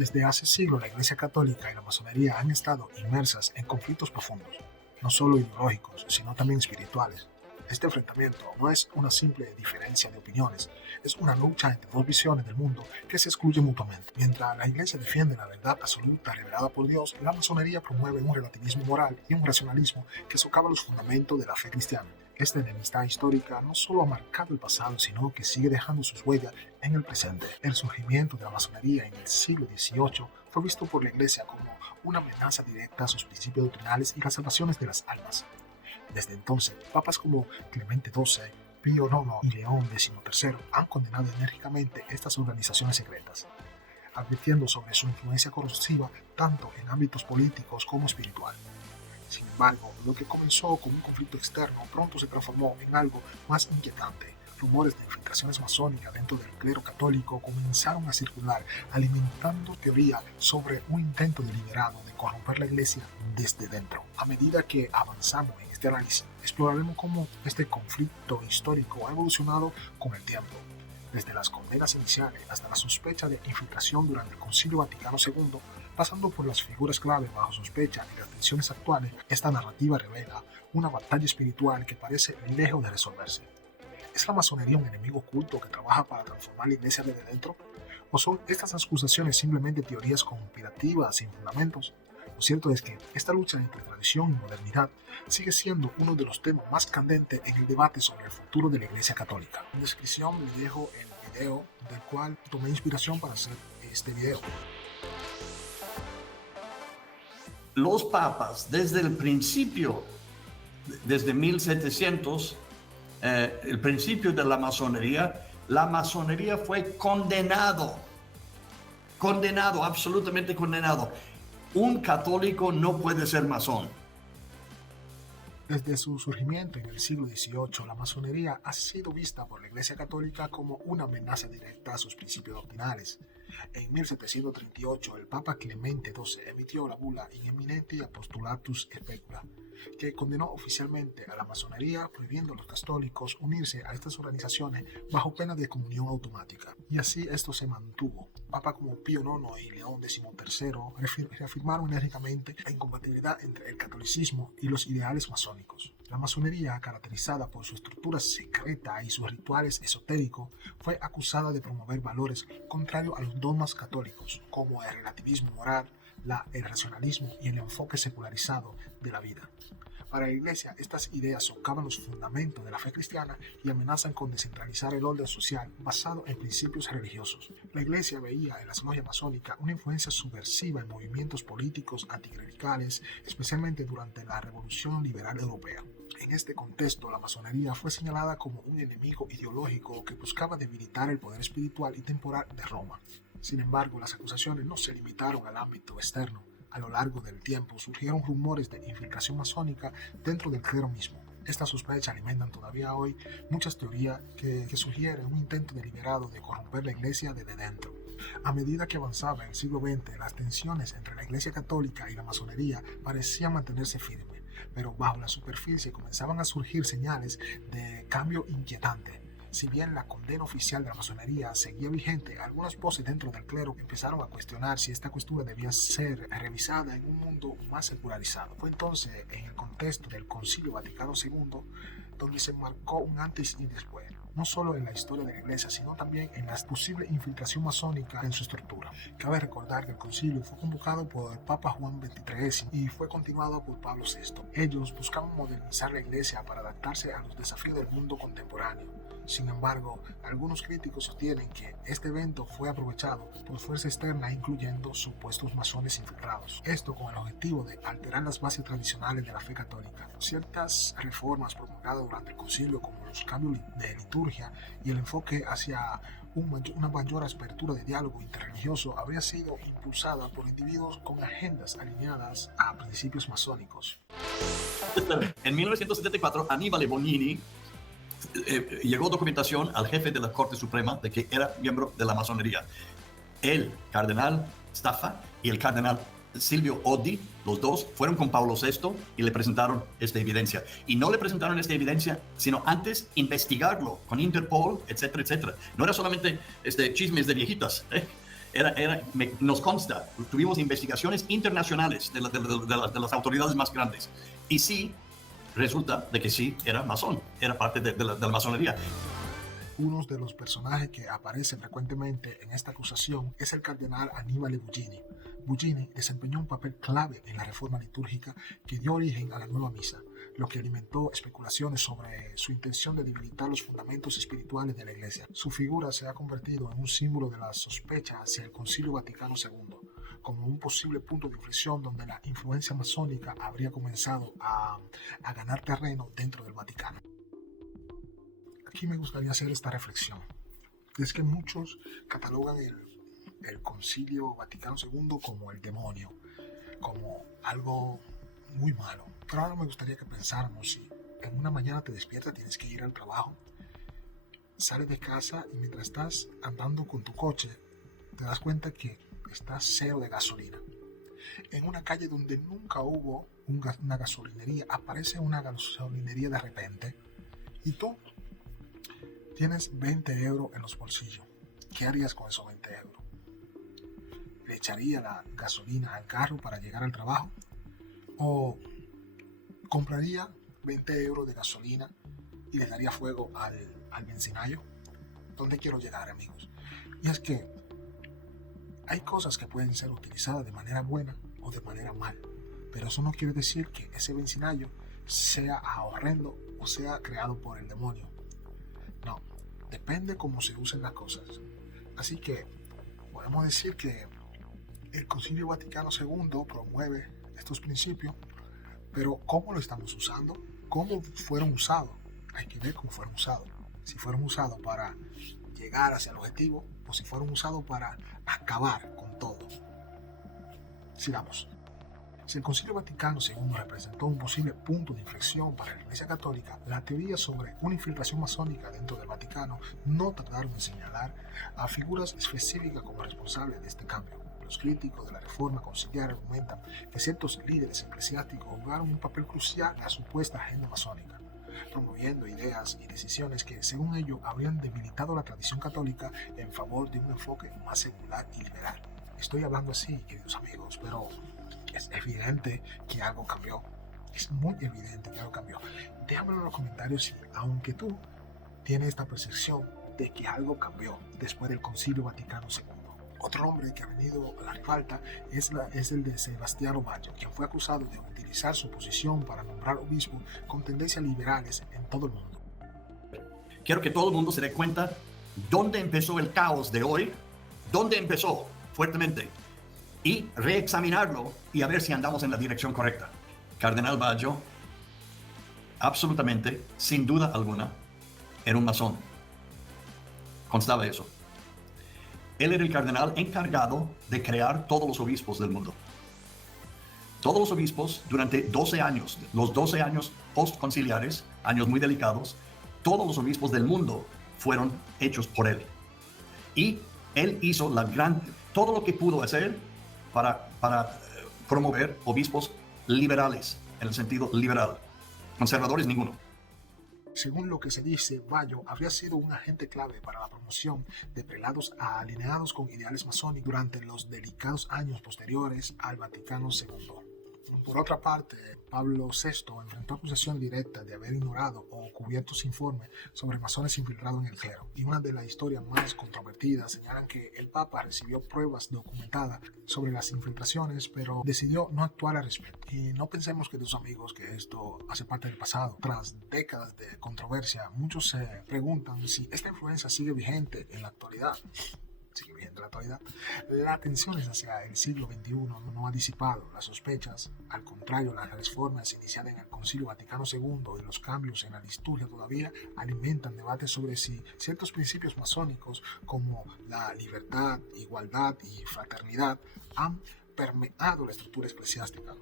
Desde hace siglos la Iglesia Católica y la masonería han estado inmersas en conflictos profundos, no solo ideológicos, sino también espirituales. Este enfrentamiento no es una simple diferencia de opiniones, es una lucha entre dos visiones del mundo que se excluyen mutuamente. Mientras la Iglesia defiende la verdad absoluta revelada por Dios, la masonería promueve un relativismo moral y un racionalismo que socava los fundamentos de la fe cristiana. Esta enemistad histórica no solo ha marcado el pasado, sino que sigue dejando sus huellas en el presente. El surgimiento de la masonería en el siglo XVIII fue visto por la Iglesia como una amenaza directa a sus principios doctrinales y las salvaciones de las almas. Desde entonces, papas como Clemente XII, Pío IX y León XIII han condenado enérgicamente estas organizaciones secretas, advirtiendo sobre su influencia corrosiva tanto en ámbitos políticos como espiritual. Sin embargo, lo que comenzó como un conflicto externo pronto se transformó en algo más inquietante. Rumores de infiltraciones masónicas dentro del clero católico comenzaron a circular, alimentando teorías sobre un intento deliberado de corromper la Iglesia desde dentro. A medida que avanzamos en este análisis, exploraremos cómo este conflicto histórico ha evolucionado con el tiempo, desde las condenas iniciales hasta la sospecha de infiltración durante el Concilio Vaticano II, pasando por las figuras clave bajo sospecha y las tensiones actuales. Esta narrativa revela una batalla espiritual que parece lejos de resolverse. ¿Es la masonería un enemigo oculto que trabaja para transformar la Iglesia desde dentro? ¿O son estas acusaciones simplemente teorías conspirativas sin fundamentos? Lo cierto es que esta lucha entre tradición y modernidad sigue siendo uno de los temas más candentes en el debate sobre el futuro de la Iglesia Católica. En descripción les dejo el video del cual tomé inspiración para hacer este video. Los papas, desde el principio, desde 1700, el principio de la masonería fue condenado, absolutamente condenado. Un católico no puede ser masón. Desde su surgimiento en el siglo XVIII, la masonería ha sido vista por la Iglesia Católica como una amenaza directa a sus principios doctrinales. En 1738, el Papa Clemente XII emitió la bula In Eminenti Apostolatus Specula, que condenó oficialmente a la masonería, prohibiendo a los católicos unirse a estas organizaciones bajo pena de comunión automática. Y así esto se mantuvo. Papas como Pío IX y León XIII reafirmaron enérgicamente la incompatibilidad entre el catolicismo y los ideales masónicos. La masonería, caracterizada por su estructura secreta y sus rituales esotéricos, fue acusada de promover valores contrarios a los dogmas católicos, como el relativismo moral, el racionalismo y el enfoque secularizado de la vida. Para la Iglesia, estas ideas socavan los fundamentos de la fe cristiana y amenazan con descentralizar el orden social basado en principios religiosos. La Iglesia veía en las logias masónicas una influencia subversiva en movimientos políticos anticlericales, especialmente durante la Revolución Liberal Europea. En este contexto, la masonería fue señalada como un enemigo ideológico que buscaba debilitar el poder espiritual y temporal de Roma. Sin embargo, las acusaciones no se limitaron al ámbito externo. A lo largo del tiempo surgieron rumores de infiltración masónica dentro del clero mismo. Estas sospechas alimentan todavía hoy muchas teorías que sugieren un intento deliberado de corromper la Iglesia desde dentro. A medida que avanzaba el siglo XX, las tensiones entre la Iglesia Católica y la masonería parecían mantenerse firmes, pero bajo la superficie comenzaban a surgir señales de cambio inquietante. Si bien la condena oficial de la masonería seguía vigente, algunas voces dentro del clero empezaron a cuestionar si esta cuestión debía ser revisada en un mundo más secularizado. Fue entonces en el contexto del Concilio Vaticano II donde se marcó un antes y después, no solo en la historia de la Iglesia, sino también en la posible infiltración masónica en su estructura. Cabe recordar que el concilio fue convocado por el Papa Juan XXIII y fue continuado por Pablo VI. Ellos buscaban modernizar la Iglesia para adaptarse a los desafíos del mundo contemporáneo. Sin embargo, algunos críticos sostienen que este evento fue aprovechado por fuerzas externas, incluyendo supuestos masones infiltrados. Esto con el objetivo de alterar las bases tradicionales de la fe católica. Ciertas reformas promulgadas durante el concilio, como los cambios de liturgia y el enfoque hacia una mayor apertura de diálogo interreligioso, habría sido impulsada por individuos con agendas alineadas a principios masónicos. En 1974, Annibale Bonini llegó documentación al jefe de la Corte Suprema de que era miembro de la masonería. El cardenal Staffa y el cardenal Silvio Oddi, los dos, fueron con Pablo VI y le presentaron esta evidencia. Y no le presentaron esta evidencia, sino antes investigarlo con Interpol, etcétera, etcétera. No era solamente chismes de viejitas, Nos consta, tuvimos investigaciones internacionales de las autoridades más grandes. Y sí, resulta de que sí, era masón, era parte de la masonería. Uno de los personajes que aparece frecuentemente en esta acusación es el cardenal Annibale Buggini. Buggini desempeñó un papel clave en la reforma litúrgica que dio origen a la nueva misa, lo que alimentó especulaciones sobre su intención de debilitar los fundamentos espirituales de la Iglesia. Su figura se ha convertido en un símbolo de la sospecha hacia el Concilio Vaticano II, como un posible punto de inflexión donde la influencia masónica habría comenzado a ganar terreno dentro del Vaticano. Aquí me gustaría hacer esta reflexión. Es que muchos catalogan el Concilio Vaticano II como el demonio, como algo muy malo. Pero ahora me gustaría que pensáramos si en una mañana te despiertas, tienes que ir al trabajo, sales de casa y mientras estás andando con tu coche, te das cuenta que estás cero de gasolina. En una calle donde nunca hubo una gasolinería, aparece una gasolinería de repente y tú tienes 20 euros en los bolsillos. ¿Qué harías con esos 20 euros? ¿Le echaría la gasolina al carro para llegar al trabajo? ¿O compraría 20 euros de gasolina y le daría fuego al benzinayo? ¿Dónde quiero llegar, amigos? Y es que hay cosas que pueden ser utilizadas de manera buena o de manera mal, pero eso no quiere decir que ese benzinayo sea horrendo o sea creado por el demonio. No, depende cómo se usen las cosas. Así que podemos decir que el Concilio Vaticano II promueve estos principios, pero ¿cómo lo estamos usando? ¿Cómo fueron usados? Hay que ver cómo fueron usados. Si fueron usados para llegar hacia el objetivo o si fueron usados para acabar con todo. Sigamos. Si el Concilio Vaticano II representó un posible punto de inflexión para la Iglesia Católica, la teoría sobre una infiltración masónica dentro del Vaticano no tardaron en señalar a figuras específicas como responsables de este cambio. Los críticos de la Reforma Conciliar argumentan que ciertos líderes eclesiásticos jugaron un papel crucial en la supuesta agenda masónica, promoviendo ideas y decisiones que, según ellos, habrían debilitado la tradición católica en favor de un enfoque más secular y liberal. Estoy hablando así, queridos amigos, pero es evidente que algo cambió. Es muy evidente que algo cambió. Déjamelo en los comentarios si, aunque tú tienes esta percepción de que algo cambió después del Concilio Vaticano II. Otro nombre que ha venido a la ribalta es el de Sebastiano Baggio, quien fue acusado de utilizar su posición para nombrar obispos con tendencias liberales en todo el mundo. Quiero que todo el mundo se dé cuenta dónde empezó el caos de hoy, dónde empezó fuertemente, y reexaminarlo y a ver si andamos en la dirección correcta. Cardenal Baggio, absolutamente, sin duda alguna, era un masón. Constaba eso. Él era el cardenal encargado de crear todos los obispos del mundo. Todos los obispos durante 12 años, los 12 años postconciliares, años muy delicados, todos los obispos del mundo fueron hechos por él. Y él hizo todo lo que pudo hacer para promover obispos liberales, en el sentido liberal. Conservadores, ninguno. Según lo que se dice, Baggio habría sido un agente clave para la promoción de prelados alineados con ideales masónicos durante los delicados años posteriores al Vaticano II. Por otra parte, Pablo VI enfrentó acusaciones directas de haber ignorado o cubierto su informe sobre masones infiltrados en el clero. Y una de las historias más controvertidas señalan que el Papa recibió pruebas documentadas sobre las infiltraciones, pero decidió no actuar al respecto. Y no pensemos, queridos amigos, que esto hace parte del pasado. Tras décadas de controversia, muchos se preguntan si esta influencia sigue vigente en la actualidad. La tensión hacia el siglo XXI no ha disipado las sospechas. Al contrario, las reformas iniciadas en el Concilio Vaticano II y los cambios en la liturgia todavía alimentan debates sobre si ciertos principios masónicos como la libertad, igualdad y fraternidad han permeado la estructura eclesiástica.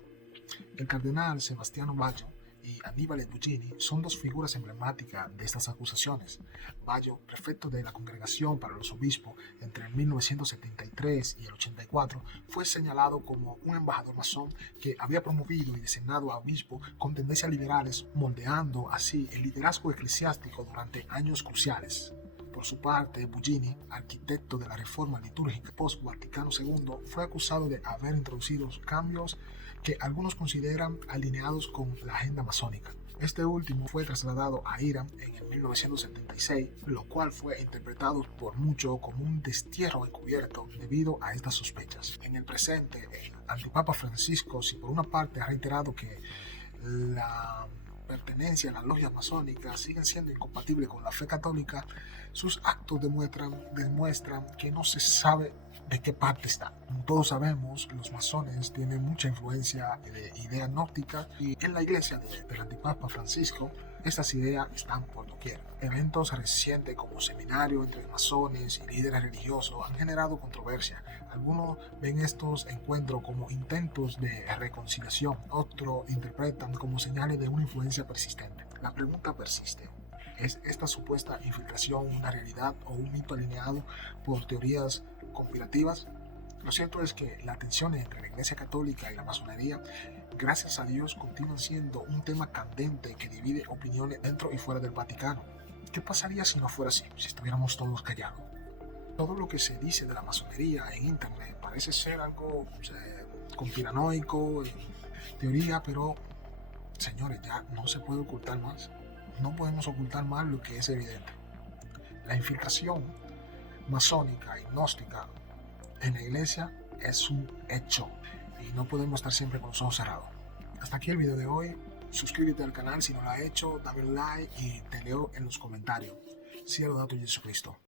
El cardenal Sebastiano Baggio y Annibale Buggini son dos figuras emblemáticas de estas acusaciones. Baggio, prefecto de la Congregación para los Obispos entre el 1973 y el 84, fue señalado como un embajador masón que había promovido y designado a obispos con tendencias liberales, moldeando así el liderazgo eclesiástico durante años cruciales. Por su parte, Bugini, arquitecto de la reforma litúrgica post-Vaticano II, fue acusado de haber introducido cambios que algunos consideran alineados con la agenda masónica. Este último fue trasladado a Irán en el 1976, lo cual fue interpretado por muchos como un destierro encubierto debido a estas sospechas. En el presente, el antipapa Francisco, si por una parte ha reiterado que la pertenencia a las logias masónicas siguen siendo incompatibles con la fe católica, sus actos demuestran que no se sabe de qué parte está. Como todos sabemos, los masones tienen mucha influencia de ideas gnósticas y en la iglesia del antipapa Francisco estas ideas están por doquier. Eventos recientes como seminarios entre masones y líderes religiosos han generado controversia. Algunos ven estos encuentros como intentos de reconciliación, otros interpretan como señales de una influencia persistente. La pregunta persiste: ¿es esta supuesta infiltración una realidad o un mito alineado por teorías conspirativas? Lo cierto es que las tensiones entre la Iglesia Católica y la masonería, gracias a Dios, continúan siendo un tema candente que divide opiniones dentro y fuera del Vaticano. ¿Qué pasaría si no fuera así, si estuviéramos todos callados? Todo lo que se dice de la masonería en internet parece ser algo conspiranoico, en teoría, pero señores, ya no se puede ocultar más. No podemos ocultar más lo que es evidente. La infiltración masónica y gnóstica en la iglesia es un hecho y no podemos estar siempre con los ojos cerrados. Hasta aquí el video de hoy. Suscríbete al canal si no lo has hecho, dame un like y te leo en los comentarios. Cielo dato Jesucristo.